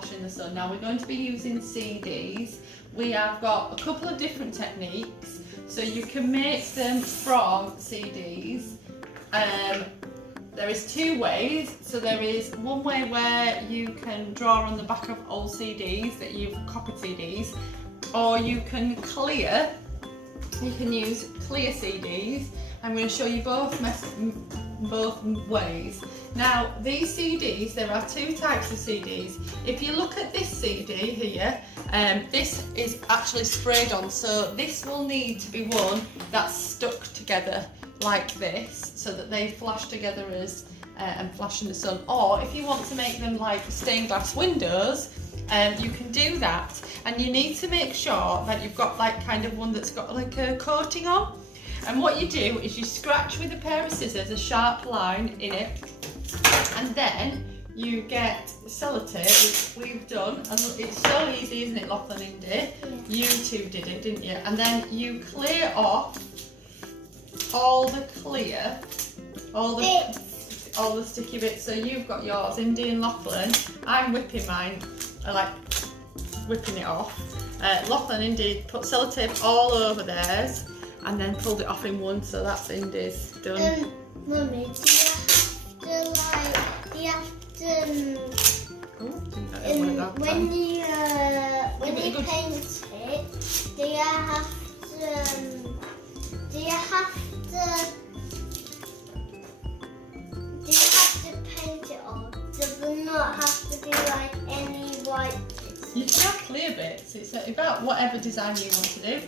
flash in the sun. Now we're going to be using CDs. We have got a couple of different techniques. So you can make them from CDs. There is two ways. So there is one way where you can draw on the back of old CDs that you've copied CDs, or you can clear. You can use clear CDs. I'm going to show you both ways. Now these CDs, there are two types of CDs. If you look at this CD here, this is actually sprayed on, so this will need to be one that's stuck together like this, so that they flash together as and flash in the sun. Or if you want to make them like stained glass windows, you can do that, and you need to make sure that you've got like kind of one that's got like a coating on. And what you do is you scratch with a pair of scissors a sharp line in it, and then you get sellotape, which we've done, and it's so easy, isn't it, Lachlan and Indy? Yeah. You two did it, didn't you? And then you clear off all the sticky bits. So you've got yours, Indy and Lachlan. I'm whipping mine. I like whipping it off. Lachlan and Indy put sellotape all over theirs, and then pulled it off in one. So that's Indy's done. Mummy, do you have to when you paint it, do you have to paint it, or does it not have to be like any white bits? You can have clear bits. It's about whatever design you want to do.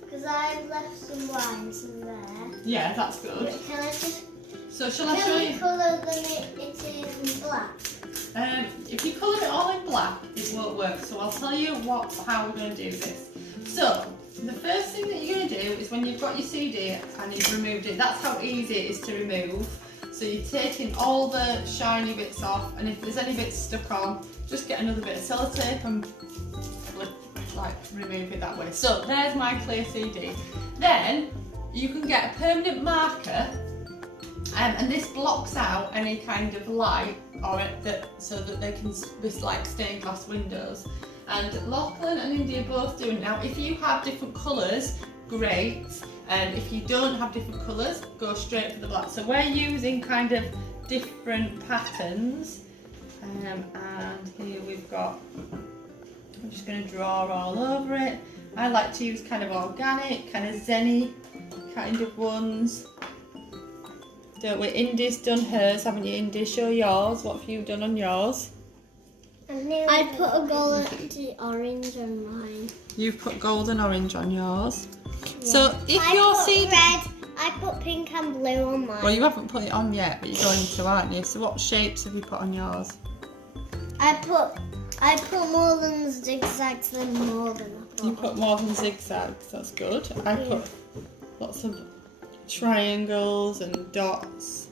Because I've left some lines in there. Yeah, that's good. But can I just? So shall I show you? Colour them it in black? If you colour it all in black, it won't work. So I'll tell you how we're going to do this. So the first thing that you're going to do is when you've got your CD and you've removed it, that's how easy it is to remove. So you're taking all the shiny bits off, and if there's any bits stuck on, just get another bit of sellotape and like remove it that way. So there's my clear CD. Then you can get a permanent marker, and this blocks out any kind of light so that they can be like stained glass windows. And Lachlan and Indy are both doing it. Now if you have different colours, great, and if you don't have different colours, go straight for the black. So we're using kind of different patterns, and here we've got, I'm just going to draw all over it. I like to use kind of organic, kind of zenny kind of ones. Don't we? Indy's done hers, haven't you, Indy? Show yours. What have you done on yours? I put a golden orange on mine. You've put gold and orange on yours. Yeah. So if I you're put seeing red, I put pink and blue on mine. Well, you haven't put it on yet, but you're going to, aren't you? So what shapes have you put on yours? I put more than zigzags than more than I put. You put more than zigzags. That's good. I put lots of triangles and dots.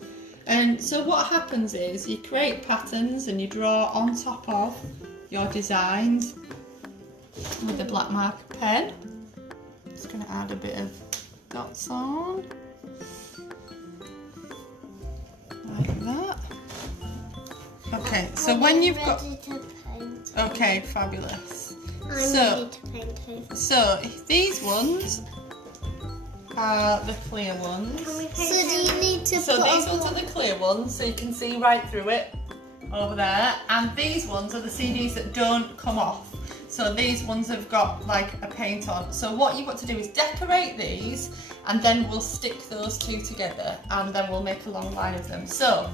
And so what happens is you create patterns and you draw on top of your designs with a black marker pen. Just going to add a bit of dots on like that. Okay, so when you've got, okay, fabulous. I'm ready to paint too. So these ones are the clear ones. So do you need to So these ones are the clear ones, so you can see right through it over there. And these ones are the CDs that don't come off. So these ones have got like a paint on. So what you've got to do is decorate these, and then we'll stick those two together, and then we'll make a long line of them. So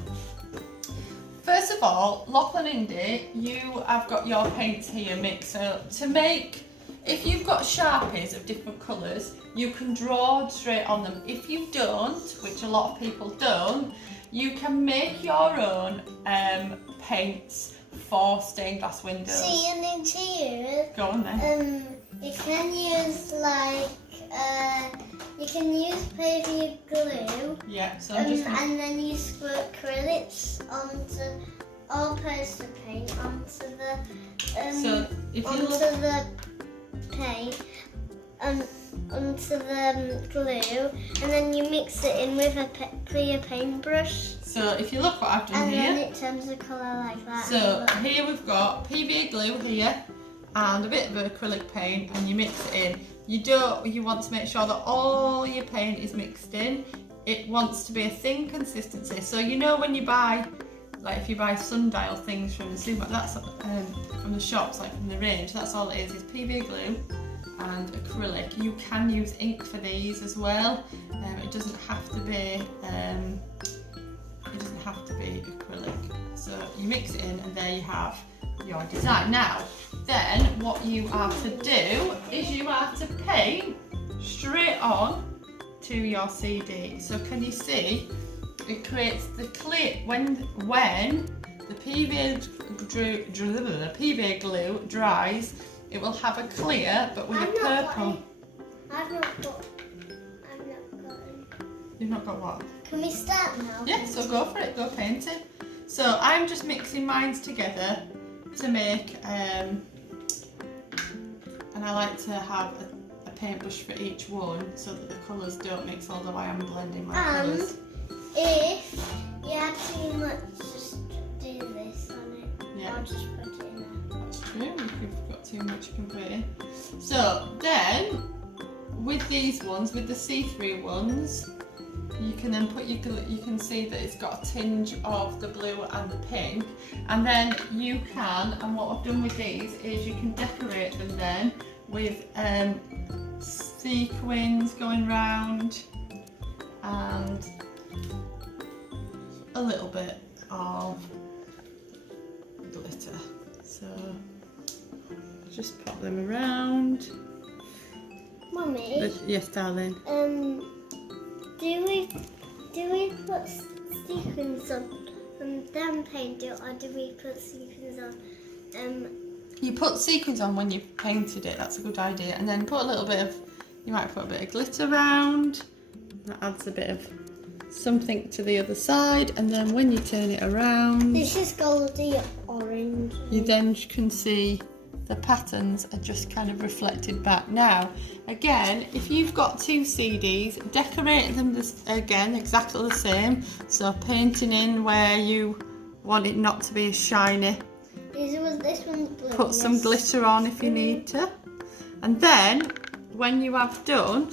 first of all, Lachlan and Indy, you have got your paints here mixed. So to make, if you've got Sharpies of different colours, you can draw straight on them. If you don't, which a lot of people don't, you can make your own paints for stained glass windows. So you need to use. Go on then. You can use like you can use baby glue. Yeah. So I'm just and then you squirt acrylics onto or poster paint onto the so if you onto look, the paint onto the glue, and then you mix it in with a clear paintbrush. So if you look what I've done here. And then it turns the colour like that. So here we've got PVA glue here and a bit of acrylic paint, and you mix it in. You want to make sure that all your paint is mixed in. It wants to be a thin consistency. So you know when you buy, like if you buy sundial things from the supermarket, that's from the shops, like from the range, that's all it is PVA glue and acrylic. You can use ink for these as well. It doesn't have to be acrylic. So you mix it in, and there you have your design. Now, then what you are to do is you are to paint straight on to your CD. So can you see? It creates the clear when the PVA glue dries. It will have a clear, but with a purple. I've not got it. You've not got what? Can we start now? Yeah, so go for it, go painting. So I'm just mixing mines together to make, and I like to have a paintbrush for each one so that the colours don't mix, although I am blending my colours. If you have too much, just do this on it. Yeah. I'll just put it in there. That's true, if you've got too much you can put it in. So then, with these ones, with the see-through ones, you can then put you can see that it's got a tinge of the blue and the pink, and then you can, and what I've done with these is you can decorate them then with sequins going round and a little bit of glitter. So just pop them around. Mummy. Yes, darling. Do we put sequins on and then paint it, or do we put sequins on? You put sequins on when you've painted it. That's a good idea. And then put a little bit of. You might put a bit of glitter around. That adds a bit of something to the other side. And then when you turn it around, This is goldy orange. you then can see the patterns are just kind of reflected back. Now, again, if you've got two CDs, decorate them again exactly the same. So painting in where you want it not to be as shiny. This one's blue. Put some glitter on if you need to. And then, when you have done,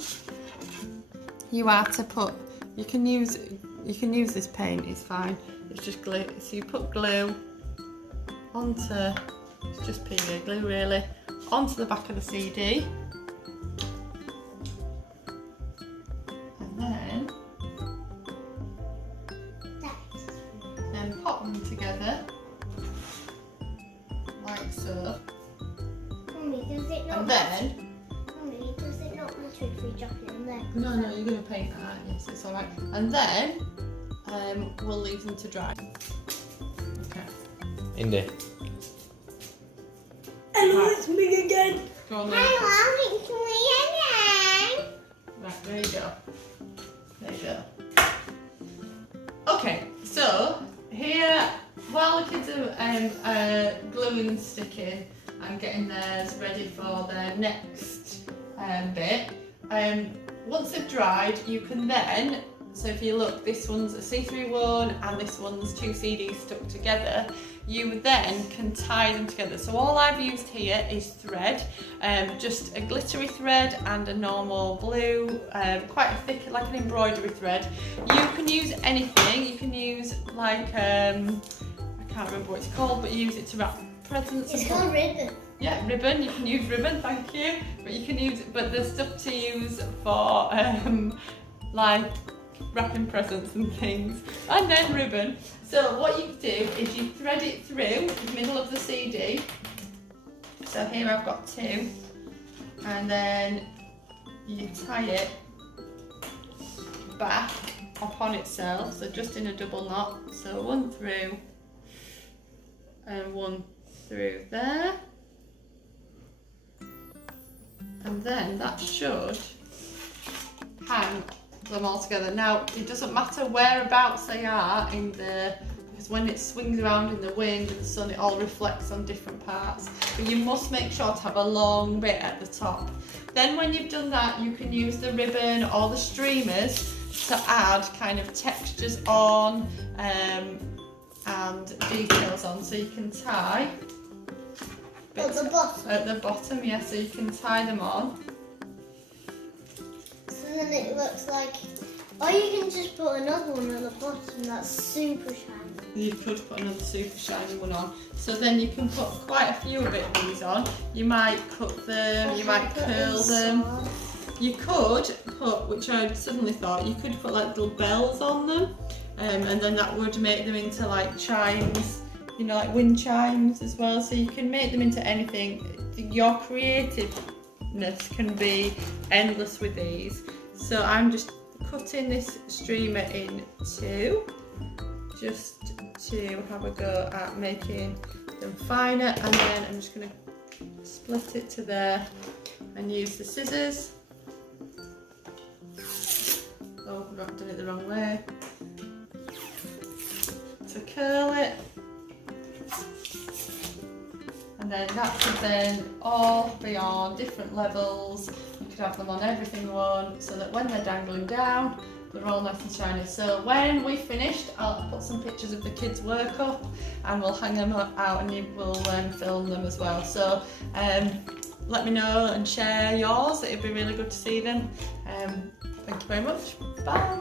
you are to put, you can use this paint, it's fine. It's just glue. So you put glue onto, it's just PVA glue really, onto the back of the CD. And then pop them together like so. Mummy, does it not? And then, Mummy, does it not matter if we drop it in there? no, you're going to paint that, aren't you? So it's alright. And then we'll leave them to dry. Okay. Indy. And it's me again. Go on, I then. want it to me again. Right, there you go. There you go. Okay, so here, while the kids are gluing and sticking and getting theirs ready for their next bit, once they've dried, you can then, so if you look, this one's a see-through one and this one's two CDs stuck together, you then can tie them together. So all I've used here is thread, just a glittery thread and a normal blue, quite a thick, like an embroidery thread. You can use anything, you can use like, I can't remember what it's called, but you use it to wrap presents. It's called ribbon. Yeah, ribbon, you can use ribbon, thank you. But you can use, but there's stuff to use for like wrapping presents and things. And then ribbon. So what you do is you thread it through the middle of the CD. So here I've got two. And then you tie it back upon itself, so just in a double knot. So one through and one through there. And then that should hang them all together. Now, it doesn't matter whereabouts they are in the, because when it swings around in the wind and the sun, it all reflects on different parts. But you must make sure to have a long bit at the top. Then when you've done that, you can use the ribbon or the streamers to add kind of textures on and details on. So you can tie At the bottom. At the bottom, yeah, so you can tie them on. So then it looks like, or you can just put another one at the bottom that's super shiny. You could put another super shiny one on. So then you can put quite a few of these on. You might cut them, you might curl them. You could put, which I suddenly thought, you could put like little bells on them, and then that would make them into like chimes, you know, like wind chimes as well. So you can make them into anything. Your creativeness can be endless with these. So I'm just cutting this streamer in two, just to have a go at making them finer, and then I'm just going to split it to there and use the scissors. Oh, I've not done it the wrong way. To curl it. And then that could then all be on different levels. You could have them on everything you want, so that when they're dangling down, they're all nice and shiny. So when we've finished, I'll put some pictures of the kids' work up and we'll hang them out, and you will film them as well. So let me know and share yours. It'd be really good to see them. Thank you very much. Bye.